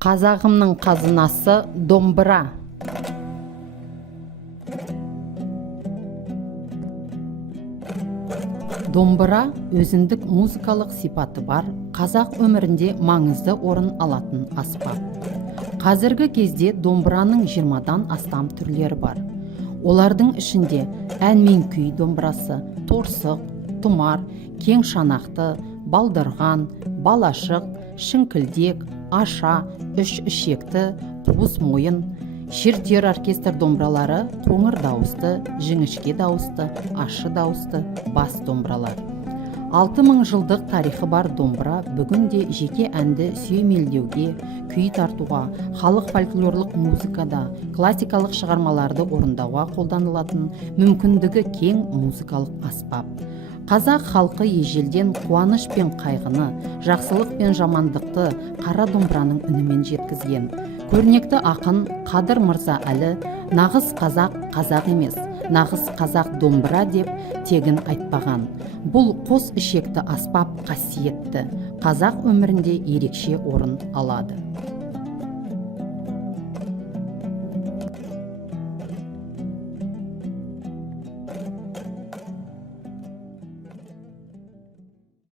Қазағымның қазынасы домбыра. Домбыра өзіндік музыкалық сипаты бар, қазақ өмірінде маңызды орын алатын аспап. Қазіргі кезде домбыраның 20-дан астам түрлері бар. Олардың ішінде ән мен күй домбырасы, торсық, тұмар, кең шанақты, балдырған, балашық, шіңкілдек, аша, үш ішекті, қуыс мойын, шертер оркестр домбыралары қоңыр дауысты, жіңішке дауысты, ащы дауысты, бас домбыралар. 6000 жылдық тарихы бар домбыра бүгінде жеке әнді сүйемелдеуге, күй тартуға, халық фольклорлық музыкада, классикалық шығармаларды орындауға қолданылатын мүмкіндігі кең музыкалық аспап. Қазақ халқы ежелден қуаныш пен қайғыны, жақсылық пен жамандықты қара домбыраның үнімен жеткізген. Көрнекті ақын Қадыр Мырза Әлі нағыз қазақ емес, нағыз қазақ домбыра деп тегін айтпаған. Бұл қос ішекті аспап қасиетті, қазақ өмірінде ерекше орын алады.